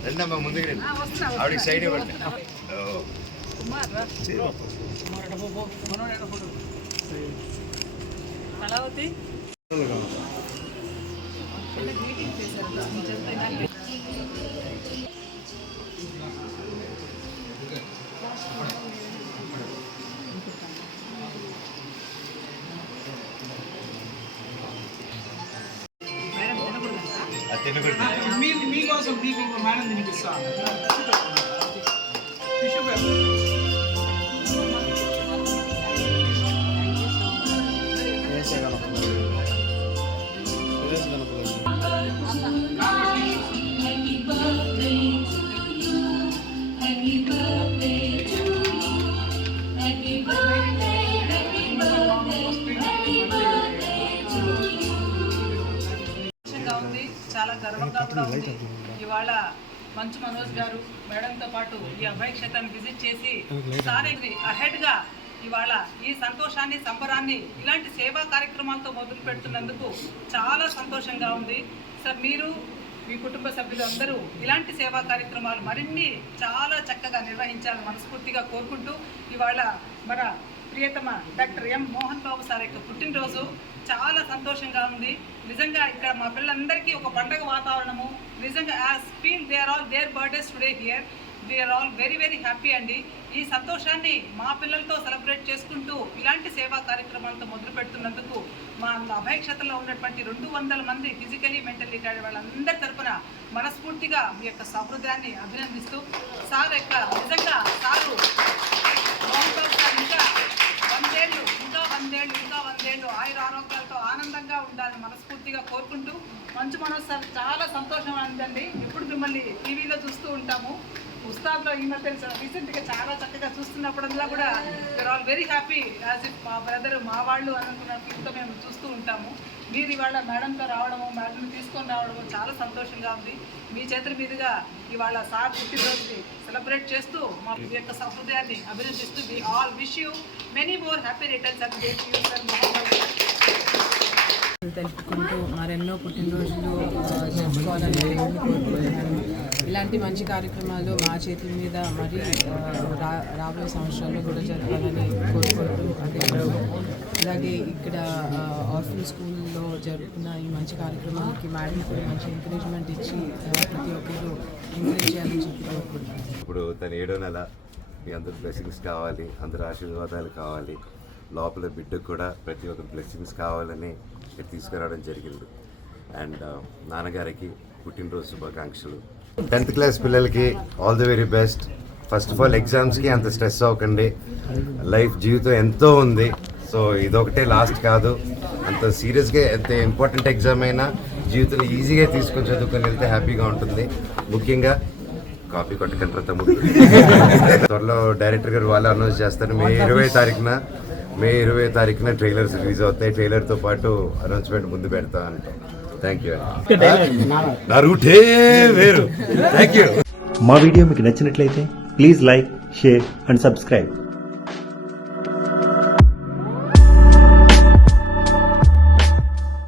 రెండమ్మా ముందుకు రండి ఆవిడకి సైడ్ ఇవ్వండి ఓ. కళావతి తినకూడదు మీ మీకోసం మీకు మేడం తినిపిస్తా. గర్వంగా కూడా ఉంది. ఇవాళ మంచు మనోజ్ గారు మేడంతో పాటు ఈ అభయ క్షేత్రాన్ని విజిట్ చేసి సారేది అహెడ్గా ఇవాళ ఈ సంతోషాన్ని సంబరాన్ని ఇలాంటి సేవా కార్యక్రమాలతో మొదలు పెడుతున్నందుకు చాలా సంతోషంగా ఉంది. సార్ మీరు మీ కుటుంబ సభ్యులు అందరూ ఇలాంటి సేవా కార్యక్రమాలు మరిన్ని చాలా చక్కగా నిర్వహించాలని మనస్ఫూర్తిగా కోరుకుంటూ ఇవాళ మన ప్రియతమ doctor M Mohan Babu sir యొక్క పుట్టినరోజు చాలా సంతోషంగా ఉంది. నిజంగా ఇక్కడ మా పిల్లలందరికీ ఒక పండగ వాతావరణము. నిజంగా as feel they are all there birthdays today here they are all very very happy అండి. ఈ సంతోషాన్ని మా పిల్లలతో సెలబ్రేట్ చేసుకుంటూ ఇలాంటి సేవా కార్యక్రమాలతో మొదలు పెడుతున్నందుకు మా అభయక్షతలో ఉన్నటువంటి రెండు వందల మంది ఫిజికలీ మెంటల్లీ కాడే వాళ్ళందరి తరపున మనస్ఫూర్తిగా మీ యొక్క సహృదయాన్ని అభినందిస్తూ సార్ యొక్క నిజంగా సారు మోహన్ బాబు సార్ ఇంకా వందేళ్ళు ఇంకా వందేళ్ళు ఇంకా వందేళ్ళు ఆయుర ఆరోగ్యాలతో ఆనందంగా ఉండాలని మనస్ఫూర్తిగా కోరుకుంటూ మంచు మనోజ్ సార్ చాలా సంతోషం అందండి ఎప్పుడు మిమ్మల్ని టీవీలో చూస్తూ ఉంటాము. ఉస్తాద్లో ఈ మధ్య రీసెంట్గా చాలా చక్కగా చూస్తున్నప్పుడల్లా కూడా we are all very happy as if మా బ్రదర్ మా వాళ్ళు అనుకున్న ఫీల్తో మేము మీరు ఇవాళ మేడంతో రావడము మేడంని తీసుకొని రావడము చాలా సంతోషంగా ఉంది. మీ చేతుల మీదుగా ఇవాళ సార్ పుట్టినరోజుని సెలబ్రేట్ చేస్తూ మా యొక్క సహృదయాన్ని అభినందిస్తూ we all wish you many more happy returns of day you sir Mohan తెలుపుకుంటూ మరెన్నో పుట్టినరోజులు జరుపుకోవాలని కోరుకుంటున్నాను. ఇలాంటి మంచి కార్యక్రమాలు మా చేతుల మీద మరి రాబోయే సంవత్సరాల్లో కూడా జరపాలని కోరుకుంటూ అదే అలాగే ఇక్కడ ఆర్ఫన్ స్కూల్లో జరుపుకున్న ఈ మంచి కార్యక్రమాలకి మేడం కూడా మంచి ఎంకరేజ్మెంట్ ఇచ్చి ప్రతి ఒక్కరు ఎంకరేజ్ చేయాలని చెప్పి కోరుకుంటున్నాను. ఇప్పుడు తన ఏడో నెల మీ అందరు బ్లెస్సింగ్స్ కావాలి అందరు ఆశీర్వాదాలు కావాలి. లోపల బిడ్డకు కూడా ప్రతి ఒక్క బ్లెస్సింగ్స్ కావాలని ఇక్కడ తీసుకురావడం జరిగింది. అండ్ నాన్నగారికి పుట్టినరోజు శుభాకాంక్షలు. టెన్త్ క్లాస్ పిల్లలకి all the very best first of all ఎగ్జామ్స్కి అంత స్ట్రెస్ అవ్వకండి. లైఫ్ జీవితం ఎంతో ఉంది. సో ఇదొకటే లాస్ట్ కాదు. అంత సీరియస్గా ఎంత ఇంపార్టెంట్ ఎగ్జామ్ అయినా జీవితంలో ఈజీగా తీసుకొని చదువుకొని వెళ్తే హ్యాపీగా ఉంటుంది. ముఖ్యంగా కాపీ కొట్టకంటారా తమ్ముడు త్వరలో డైరెక్టర్ గారు వాళ్ళు అనౌన్స్ చేస్తారు. మే ఇరవై తారీఖున మే ఇరవై తారీఖున ట్రైలర్స్ రిలీజ్ అవుతాయి. ట్రైలర్తో పాటు అనౌన్స్మెంట్ ముందు పెడతా అంటాం. థ్యాంక్ యూ నా రూటే వేరు. థ్యాంక్ యూ మా వీడియో మీకు నచ్చినట్లయితే please like share and subscribe